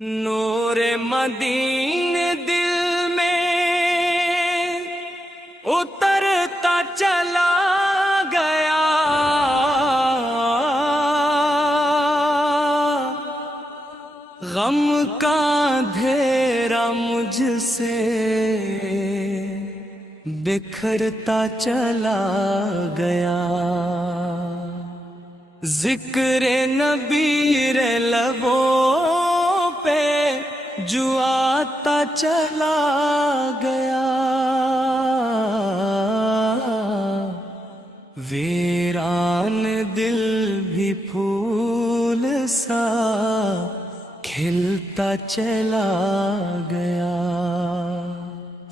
نور مدینے دل میں اترتا چلا گیا، غم کا اندھیرا مجھ سے بکھرتا چلا گیا، ذکر نبی رے لبوں پہ جو آتا چلا گیا، ویران دل بھی پھول سا کھلتا چلا گیا،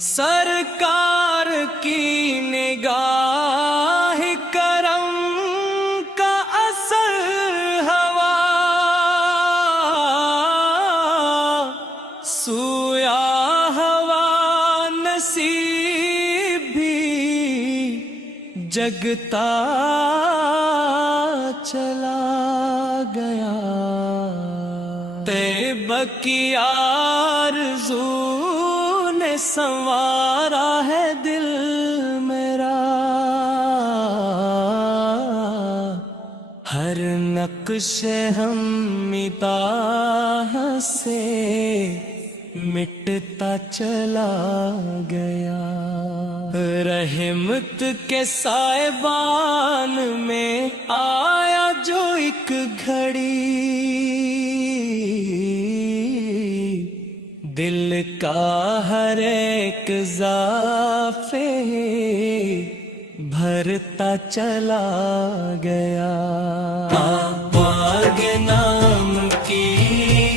سرکار کی نگاہ کرم کا اثر ہوا، سویا ہوا نصیب بھی جگتا چلا گیا، طیبہ کی آرزو نے سنوارا ہے دل میرا، ہر نقش ہم مٹاح سے مٹتا چلا گیا، رحمت کے سائبان میں آیا جو ایک گھڑی، دل کا ہر ایک اضافے بھرتا چلا گیا، باغ نام کی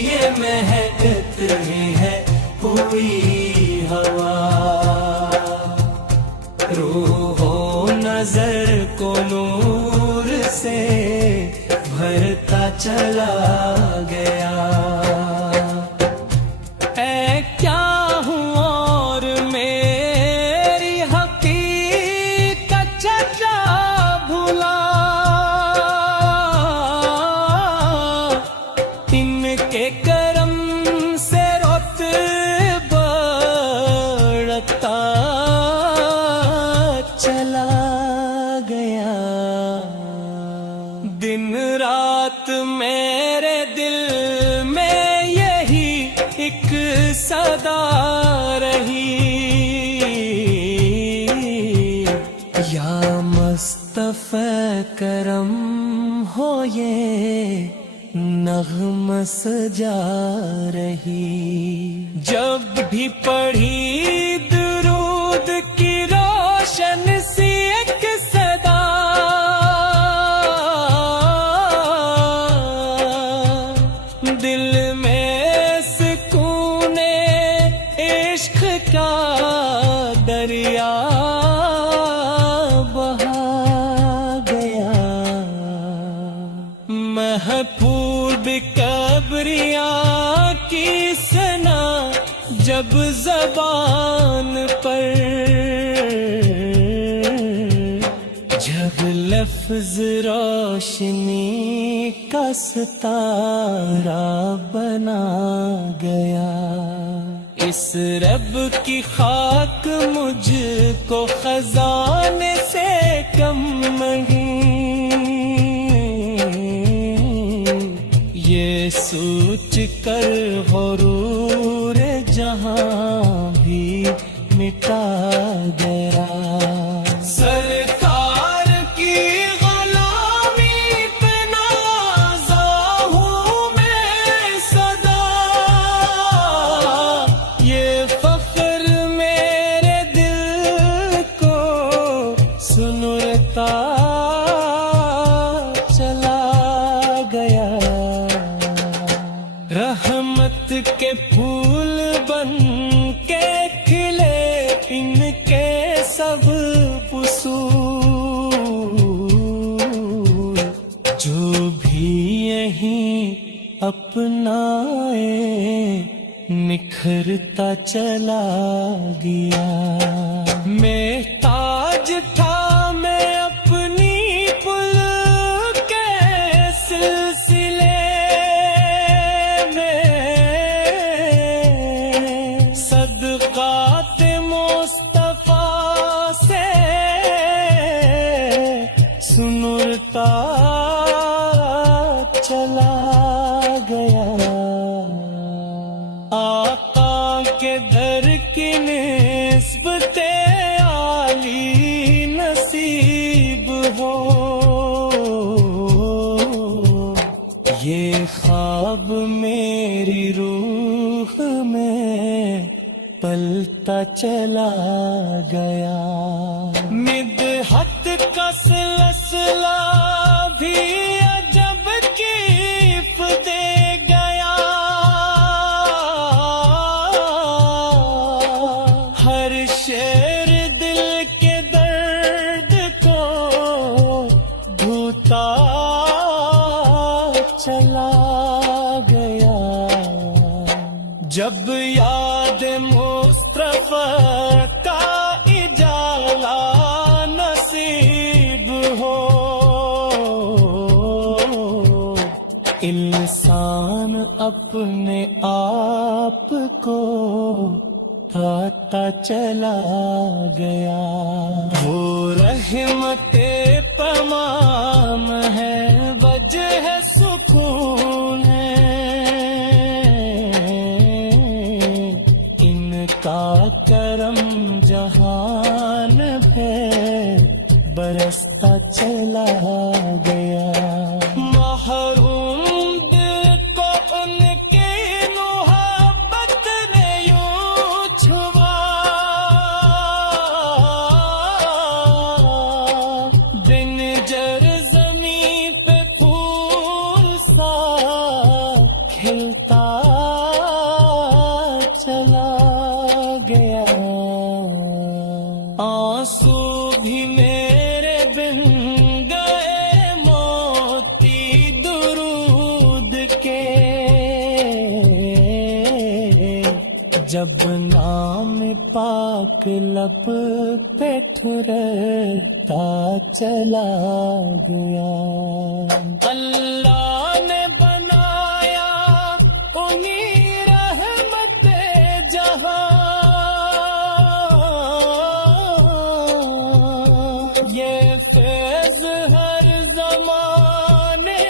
یہ مہکت میں ہے ہوئی ہوا، روح و نظر کو نور سے بھرتا چلا گیا، کے کرم سے رتبہ بڑھتا چلا گیا، دن رات میرے دل میں یہی ایک صدا رہی، یا مصطفی کرم ہو یہ نغم سجا رہی، جب بھی پڑھی درود کی روشن سی ایک صدا، دل میں سکون عشق کا دریا بہا گیا، محبوب کبریاں کی ثنا جب زبان پر، جب لفظ روشنی کا ستارہ بنا گیا، اس رب کی خاک مجھ کو خزانے سے کم نہیں، یہ سوچ کر غرور جہاں بھی مٹا گیا، سرکار کی غلامی پہ نازا ہوں میں صدا، یہ فخر میرے دل کو سنورتا چلا گیا، رحمت کے پھول بن کے کھلے ان کے سب اصول، جو بھی یہیں اپنائے نکھرتا چلا گیا، محتاج تھا میں اپنی پل کے سلسلے میں، میری روح میں پلتا چلا گیا. مدحت کا سلسلہ بھی عجب کیف دے گیا. ہر شعر دل کے درد کو دھوتا چلا گیا. جب یاد مصطفیٰ کا اجالا نصیب ہو، انسان اپنے آپ کو پاتا چلا گیا. وہ رحمت تمام ہے، وجہ سکون ہے، ان کا کرم جہان پہ برستا چلا گیا. محروم دل کو ان کی محبت نے یوں چھوا، بن جر زمین پہ پھول سا کھلتا چلا گیا. آنسو بھی میرے بن گئے موتی درود کے، جب نام پاک لب پہ ٹھہرتا چلا گیا. اللہ نے بنایا انہیں رحمت جہاں، یہ فیض ہر زمانے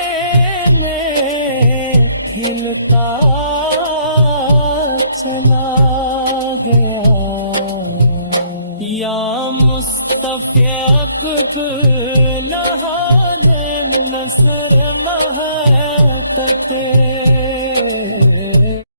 میں کھلتا چلا گیا. یا مصطفیٰ خود لہانے نصر محبت